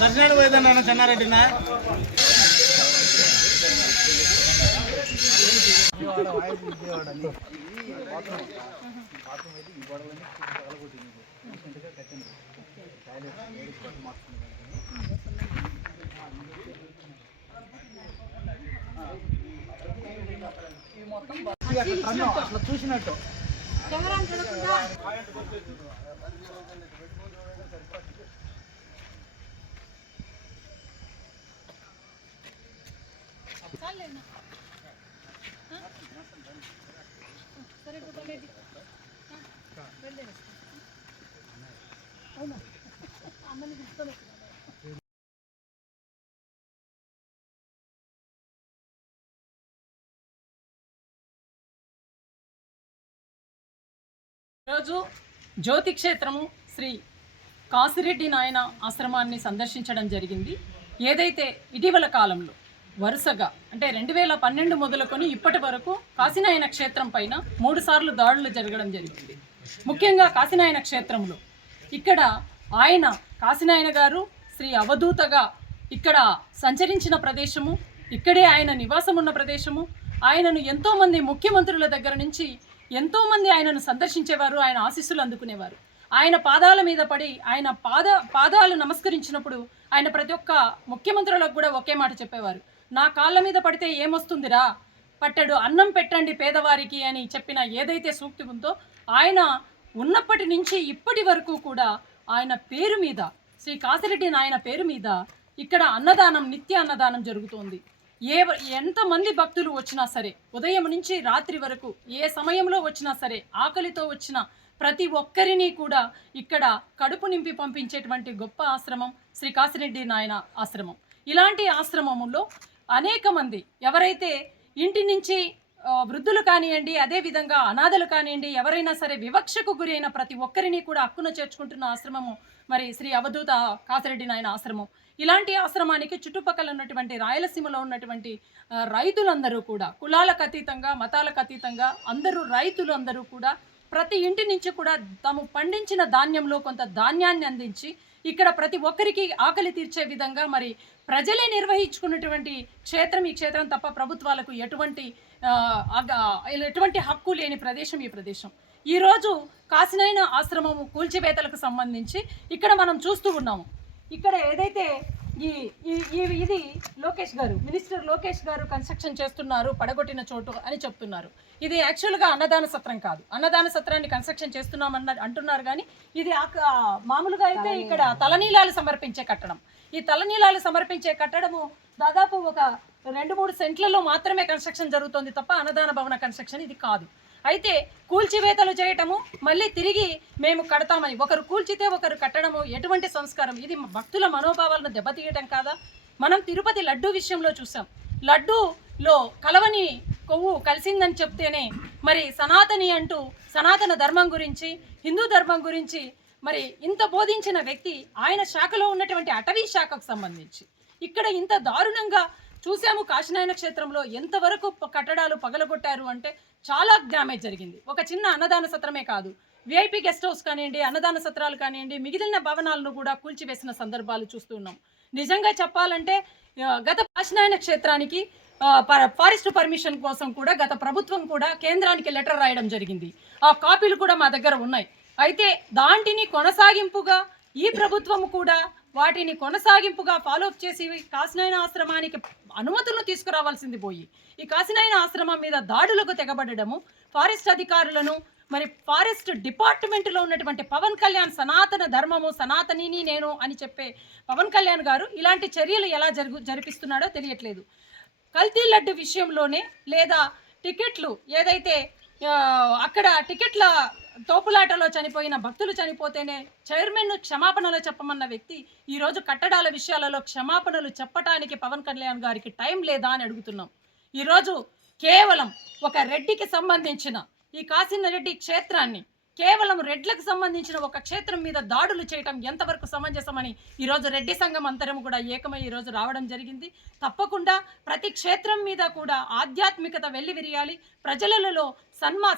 దర్శనానికి పోయేదన్నా చెన్నారెడ్డినా అట్లా చూసినట్టు ఈరోజు జ్యోతి క్షేత్రము శ్రీ కాశిరెడ్డి నాయన ఆశ్రమాన్ని సందర్శించడం జరిగింది. ఏదైతే ఇటీవల కాలంలో వరుసగా అంటే 2012 మొదలుకొని ఇప్పటి వరకు కాశీనాయన క్షేత్రం పైన 3 సార్లు దాడులు జరగడం జరిగింది. ముఖ్యంగా కాశీనాయన క్షేత్రంలో ఇక్కడ ఆయన కాశీనాయన గారు శ్రీ అవధూతగా ఇక్కడ సంచరించిన ప్రదేశము, ఇక్కడే ఆయన నివాసం ఉన్న ప్రదేశము. ఆయనను ఎంతోమంది ముఖ్యమంత్రుల దగ్గర నుంచి ఎంతోమంది ఆయనను సందర్శించేవారు, ఆయన ఆశీస్సులు అందుకునేవారు. ఆయన పాదాల మీద పడి ఆయన పాదాలు నమస్కరించినప్పుడు ఆయన ప్రతి ఒక్క ముఖ్యమంత్రులకు కూడా ఒకే మాట చెప్పేవారు, నా కాళ్ళ మీద పడితే ఏమొస్తుందిరా, పట్టెడు అన్నం పెట్టండి పేదవారికి అని చెప్పిన ఏదైతే సూక్తి ఉందో, ఆయన ఉన్నప్పటి నుంచి ఇప్పటి వరకు కూడా ఆయన పేరు మీద శ్రీ కాశిరెడ్డి నాయన పేరు మీద ఇక్కడ అన్నదానం, నిత్య అన్నదానం జరుగుతోంది. ఎంతమంది భక్తులు వచ్చినా సరే, ఉదయం నుంచి రాత్రి వరకు ఏ సమయంలో వచ్చినా సరే, ఆకలితో వచ్చిన ప్రతి ఒక్కరిని కూడా ఇక్కడ కడుపు నింపి పంపించేటువంటి గొప్ప ఆశ్రమం శ్రీ కాశిరెడ్డి నాయన ఆశ్రమం. ఇలాంటి ఆశ్రమములో అనేక మంది ఎవరైతే ఇంటి నుంచి వృద్ధులు కానివ్వండి, అదేవిధంగా అనాథలు కానివ్వండి, ఎవరైనా సరే వివక్షకు గురైన ప్రతి ఒక్కరిని కూడా హక్కున చేర్చుకుంటున్న ఆశ్రమము మరి శ్రీ అవధూత కాశిరెడ్డి నాయన ఆశ్రమం. ఇలాంటి ఆశ్రమానికి చుట్టుపక్కల ఉన్నటువంటి రాయలసీమలో ఉన్నటువంటి రైతులందరూ కూడా కులాలకు అతీతంగా, మతాలకు అతీతంగా అందరూ రైతులందరూ కూడా ప్రతి ఇంటి నుంచి కూడా తాము పండించిన ధాన్యంలో కొంత ధాన్యాన్ని అందించి ఇక్కడ ప్రతి ఒక్కరికి ఆకలి తీర్చే విధంగా మరి ప్రజలే నిర్వహించుకున్నటువంటి క్షేత్రం ఈ క్షేత్రం తప్ప ప్రభుత్వాలకు ఎటువంటి హక్కు లేని ప్రదేశం ఈ ప్రదేశం. ఈరోజు కాశీనాయన ఆశ్రమము కూల్చివేతలకు సంబంధించి ఇక్కడ మనం చూస్తూ ఉన్నాము. ఇక్కడ ఏదైతే ఇది లోకేష్ గారు, మినిస్టర్ లోకేష్ గారు కన్స్ట్రక్షన్ చేస్తున్నారు పడగొట్టిన చోటు అని చెప్తున్నారు. ఇది యాక్చువల్గా అన్నదాన సత్రం కాదు. అన్నదాన సత్రాన్ని కన్స్ట్రక్షన్ చేస్తున్నామన్న అంటున్నారు, కానీ ఇది మామూలుగా అయితే ఇక్కడ తలనీలాలు సమర్పించే కట్టడం. ఈ తలనీలాలు సమర్పించే కట్టడము దాదాపు ఒక 2-3 సెంట్లలో మాత్రమే కన్స్ట్రక్షన్ జరుగుతుంది తప్ప అన్నదాన భవన కన్స్ట్రక్షన్ ఇది కాదు. అయితే కూల్చివేతలు చేయటము, మళ్ళీ తిరిగి మేము కడతామని ఒకరు కూల్చితే ఒకరు కట్టడము ఎటువంటి సంస్కారం? ఇది భక్తుల మనోభావాలను దెబ్బతీయటం కాదా? మనం తిరుపతి లడ్డూ విషయంలో చూసాం. లడ్డూలో కలవని కొవ్వు కలిసిందని చెప్తేనే మరి సనాతని అంటూ సనాతన ధర్మం గురించి, హిందూ ధర్మం గురించి మరి ఇంత బోధించిన వ్యక్తి ఆయన శాఖలో ఉన్నటువంటి అటవీ శాఖకు సంబంధించి ఇక్కడ ఇంత దారుణంగా చూసాము. కాశీనాయన క్షేత్రంలో ఎంతవరకు కట్టడాలు పగలగొట్టారు అంటే చాలా డ్యామేజ్ జరిగింది. ఒక చిన్న అన్నదాన సత్రమే కాదు, విఐపి గెస్ట్ హౌస్ కానివ్వండి, అన్నదాన సత్రాలు కానివ్వండి, మిగిలిన భవనాలను కూడా కూల్చివేసిన సందర్భాలు చూస్తున్నాం. నిజంగా చెప్పాలంటే గత కాశీనాయన క్షేత్రానికి ఫారెస్ట్ పర్మిషన్ కోసం కూడా గత ప్రభుత్వం కూడా కేంద్రానికి లెటర్ రాయడం జరిగింది. ఆ కాపీలు కూడా మా దగ్గర ఉన్నాయి. అయితే దాంటిని కొనసాగింపుగా ఈ ప్రభుత్వం కూడా వాటిని కొనసాగింపుగా ఫాలోఅప్ చేసి కాశీనాయన ఆశ్రమానికి అనుమతులను తీసుకురావాల్సింది పోయి ఈ కాశీనాయన ఆశ్రమం మీద దాడులకు తెగబడము, ఫారెస్ట్ అధికారులను మరి ఫారెస్ట్ డిపార్ట్మెంట్లో ఉన్నటువంటి పవన్ కళ్యాణ్ సనాతన ధర్మము సనాతనిని నేను అని చెప్పే పవన్ కళ్యాణ్ గారు ఇలాంటి చర్యలు ఎలా జరిపిస్తున్నాడో తెలియట్లేదు. కల్తీ లడ్డు విషయంలోనే లేదా టికెట్లు ఏదైతే అక్కడ టికెట్ల తోపులాటలో చనిపోయిన భక్తులు చనిపోతేనే చైర్మన్ క్షమాపణలు చెప్పమన్న వ్యక్తి ఈరోజు కట్టడాల విషయాలలో క్షమాపణలు చెప్పటానికి పవన్ కళ్యాణ్ గారికి టైం లేదా అని అడుగుతున్నాం. ఈరోజు కేవలం ఒక రెడ్డికి సంబంధించిన ఈ కాసిరెడ్డి క్షేత్రాన్ని కేవలం రెడ్లకు సంబంధించిన ఒక క్షేత్రం మీద దాడులు చేయటం ఎంతవరకు సమంజసమని ఈరోజు రెడ్డి సంఘం అంతరం కూడా ఏకమై ఈరోజు రావడం జరిగింది. తప్పకుండా ప్రతి క్షేత్రం మీద కూడా ఆధ్యాత్మికత వెల్లివిరియాలి. ప్రజలలో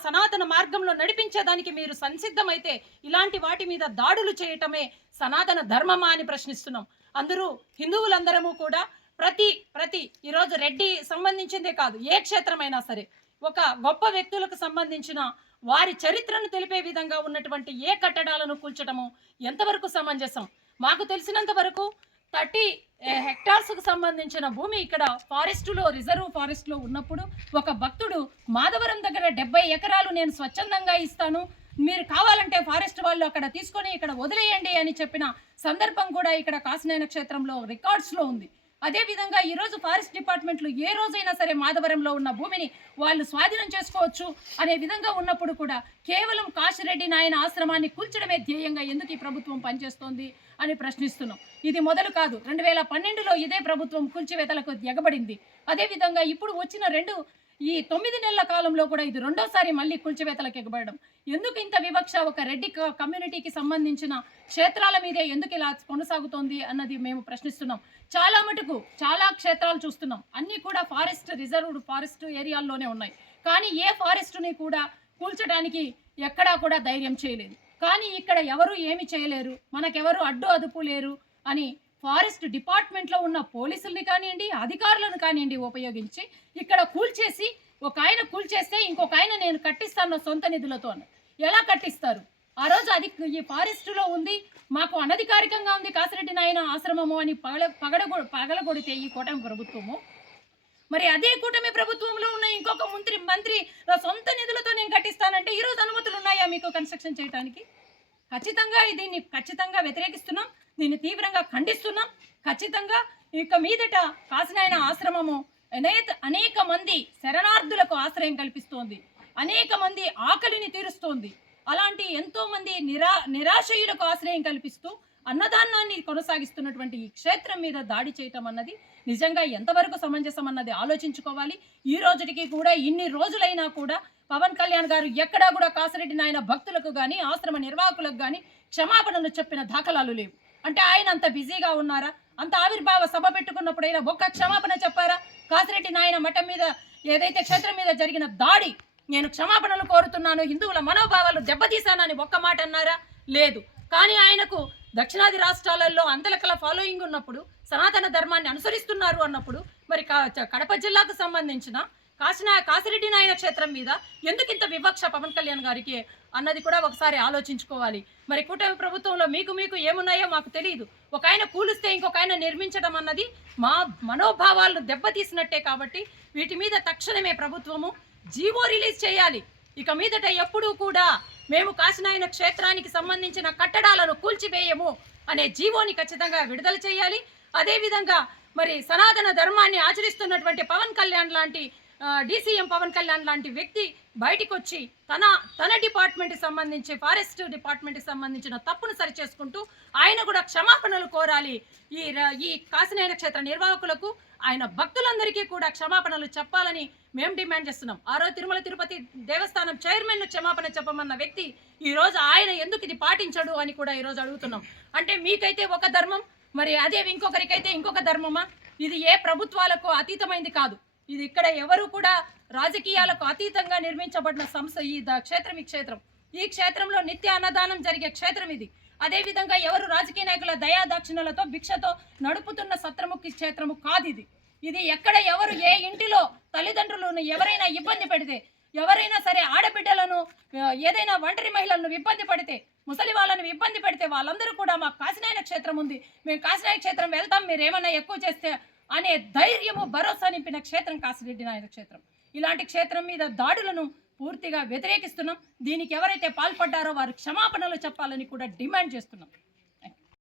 సనాతన మార్గంలో నడిపించేదానికి మీరు సంసిద్ధమైతే ఇలాంటి వాటి మీద దాడులు చేయటమే సనాతన ధర్మమా అని ప్రశ్నిస్తున్నాం. అందరూ హిందువులందరము కూడా ప్రతి ఈరోజు రెడ్డి సంబంధించిందే కాదు, ఏ క్షేత్రమైనా సరే ఒక గొప్ప వ్యక్తులకు సంబంధించిన వారి చరిత్రను తెలిపే విధంగా ఉన్నటువంటి ఏ కట్టడాలను కూల్చడము ఎంతవరకు సమంజసం? మాకు తెలిసినంత వరకు 30 హెక్టార్స్కు సంబంధించిన భూమి ఇక్కడ రిజర్వ్ ఫారెస్ట్లో ఉన్నప్పుడు ఒక భక్తుడు మాధవరం దగ్గర 70 ఎకరాలు నేను స్వచ్ఛందంగా ఇస్తాను, మీరు కావాలంటే ఫారెస్ట్ వాళ్ళు అక్కడ తీసుకొని ఇక్కడ వదిలేయండి అని చెప్పిన సందర్భం కూడా ఇక్కడ కాసినేన క్షేత్రంలో రికార్డ్స్లో ఉంది. అదేవిధంగా ఈరోజు ఫారెస్ట్ డిపార్ట్మెంట్లు ఏ రోజైనా సరే మాధవరంలో ఉన్న భూమిని వాళ్ళు స్వాధీనం చేసుకోవచ్చు అనే విధంగా ఉన్నప్పుడు కూడా కేవలం కాశిరెడ్డి నాయన ఆశ్రమాన్ని కూల్చడమే ధ్యేయంగా ఎందుకు ఈ ప్రభుత్వం పనిచేస్తోంది అని ప్రశ్నిస్తున్నాం. ఇది మొదలు కాదు, 2012లో ఇదే ప్రభుత్వం కూల్చివేతలకు ఎగబడింది. అదేవిధంగా ఇప్పుడు వచ్చిన ఈ 9 నెలల కాలంలో కూడా ఇది రెండోసారి మళ్ళీ కూల్చివేతలకు ఎగబడడం. ఎందుకు ఇంత వివక్ష? ఒక రెడ్డి కమ్యూనిటీకి సంబంధించిన క్షేత్రాల మీదే ఎందుకు ఇలా కొనసాగుతోంది అన్నది మేము ప్రశ్నిస్తున్నాం. చాలా మటుకు చాలా క్షేత్రాలు చూస్తున్నాం, అన్నీ కూడా రిజర్వ్డ్ ఫారెస్ట్ ఏరియాల్లోనే ఉన్నాయి. కానీ ఏ ఫారెస్ట్ని కూడా కూల్చడానికి ఎక్కడా కూడా ధైర్యం చేయలేదు. కానీ ఇక్కడ ఎవరు ఏమి చేయలేరు, మనకెవరు అడ్డు అదుపు లేరు అని ఫారెస్ట్ డిపార్ట్మెంట్లో ఉన్న పోలీసుల్ని కానివ్వండి, అధికారులను కానివ్వండి ఉపయోగించి ఇక్కడ కూల్చేసి ఒక ఆయన కూల్చేస్తే ఇంకొక ఆయన నేను కట్టిస్తాను సొంత నిధులతో అని ఎలా కట్టిస్తారు? ఆ రోజు అది ఈ ఫారెస్టులో ఉంది, మాకు అనధికారికంగా ఉంది కాసిరెడ్డి నాయన ఆశ్రమము అని పగలగొడితే ఈ కూటమి ప్రభుత్వము, మరి అదే కూటమి ప్రభుత్వంలో ఉన్న ఇంకొక మంత్రి సొంత నిధులతో నేను కట్టిస్తానంటే ఈరోజు అనుమతులు ఉన్నాయా మీకు కన్స్ట్రక్షన్ చేయడానికి? ఖచ్చితంగా దీన్ని వ్యతిరేకిస్తున్నాం, దీన్ని తీవ్రంగా ఖండిస్తున్నాం. ఖచ్చితంగా ఇక మీదట కాసినాయన ఆశ్రమము అనేక మంది శరణార్థులకు ఆశ్రయం కల్పిస్తోంది, అనేక మంది ఆకలిని తీరుస్తోంది. అలాంటి ఎంతో మంది నిరాశయులకు ఆశ్రయం కల్పిస్తూ అన్నదానాన్ని కొనసాగిస్తున్నటువంటి ఈ క్షేత్రం మీద దాడి చేయటం అన్నది నిజంగా ఎంతవరకు సమంజసం అన్నది ఆలోచించుకోవాలి. ఈ రోజుకి కూడా ఇన్ని రోజులైనా కూడా పవన్ కళ్యాణ్ గారు ఎక్కడా కూడా కాసిరెడ్డి నాయన భక్తులకు కానీ ఆశ్రమ నిర్వాహకులకు కానీ క్షమాపణలు చెప్పిన దాఖలాలు లేవు. అంటే ఆయన అంత బిజీగా ఉన్నారా? అంత ఆవిర్భావ సభ పెట్టుకున్నప్పుడైనా ఒక్క క్షమాపణ చెప్పారా? కాసిరెడ్డి నాయన మఠం మీద ఏదైతే క్షేత్రం మీద జరిగిన దాడి నేను క్షమాపణలు కోరుతున్నాను, హిందువుల మనోభావాలు దెబ్బతీశానని ఒక్క మాట అన్నారా? లేదు. కానీ ఆయనకు దక్షిణాది రాష్ట్రాలలో అంతలకల ఫాలోయింగ్ ఉన్నప్పుడు, సనాతన ధర్మాన్ని అనుసరిస్తున్నారు అన్నప్పుడు మరి కడప జిల్లాకు సంబంధించిన కాసిరెడ్డి నాయన క్షేత్రం మీద ఎందుకు ఇంత వివక్ష పవన్ కళ్యాణ్ గారికి అన్నది కూడా ఒకసారి ఆలోచించుకోవాలి. మరి కూటమి ప్రభుత్వంలో మీకు ఏమున్నాయో మాకు తెలియదు. ఒక ఆయన కూలిస్తే ఇంకొక ఆయన నిర్మించడం అన్నది మా మనోభావాలను దెబ్బతీసినట్టే. కాబట్టి వీటి మీద తక్షణమే ప్రభుత్వము జీవో రిలీజ్ చేయాలి. ఇక మీదట ఎప్పుడూ కూడా మేము కాసినాయన క్షేత్రానికి సంబంధించిన కట్టడాలను కూల్చివేయము అనే జీవోని ఖచ్చితంగా విడుదల చేయాలి. అదేవిధంగా మరి సనాతన ధర్మాన్ని ఆచరిస్తున్నటువంటి పవన్ కళ్యాణ్ లాంటి డీసీఎం పవన్ కళ్యాణ్ లాంటి వ్యక్తి బయటికి వచ్చి తన డిపార్ట్మెంట్కి సంబంధించి ఫారెస్ట్ డిపార్ట్మెంట్కి సంబంధించిన తప్పును సరిచేసుకుంటూ ఆయన కూడా క్షమాపణలు కోరాలి. ఈ కాసినాయన క్షేత్ర నిర్వాహకులకు ఆయన భక్తులందరికీ కూడా క్షమాపణలు చెప్పాలని మేము డిమాండ్ చేస్తున్నాం. ఆ రోజు తిరుమల తిరుపతి దేవస్థానం చైర్మన్ క్షమాపణ చెప్పమన్న వ్యక్తి ఈరోజు ఆయన ఎందుకు ఇది పాటించడు అని కూడా ఈరోజు అడుగుతున్నాం. అంటే మీకైతే ఒక ధర్మం, మరి అదే ఇంకొకరికైతే ఇంకొక ధర్మమా? ఇది ఏ ప్రభుత్వాలకు అతీతమైంది కాదు. ఇది ఇక్కడ ఎవరు కూడా రాజకీయాలకు అతీతంగా నిర్మించబడిన సంస్థ ఈ క్షేత్రం. ఈ క్షేత్రంలో నిత్య అన్నదానం జరిగే క్షేత్రం ఇది. అదేవిధంగా ఎవరు రాజకీయ నాయకుల దయాదాక్షిణ్యాలతో భిక్షతో నడుపుతున్న సత్రముఖి క్షేత్రము కాదు ఇది. ఇది ఎక్కడ ఎవరు ఏ ఇంటిలో తల్లిదండ్రులను ఎవరైనా ఇబ్బంది పెడితే, ఎవరైనా సరే ఆడబిడ్డలను ఏదైనా ఒంటరి మహిళలను ఇబ్బంది పడితే, ముసలి వాళ్ళను ఇబ్బంది పెడితే వాళ్ళందరూ కూడా మాకు కాసినాయన క్షేత్రం ఉంది, మేము కాసినాయన క్షేత్రం వెళ్తాం, మీరు ఏమన్నా ఎక్కువ చేస్తే అనే ధైర్యము భరోసా నింపిన క్షేత్రం కాసిరెడ్డి నాయన క్షేత్రం. ఇలాంటి క్షేత్రం మీద దాడులను పూర్తిగా వ్యతిరేకిస్తున్నాం. దీనికి ఎవరైతే పాల్పడ్డారో వారు క్షమాపణలు చెప్పాలని కూడా డిమాండ్ చేస్తున్నాం.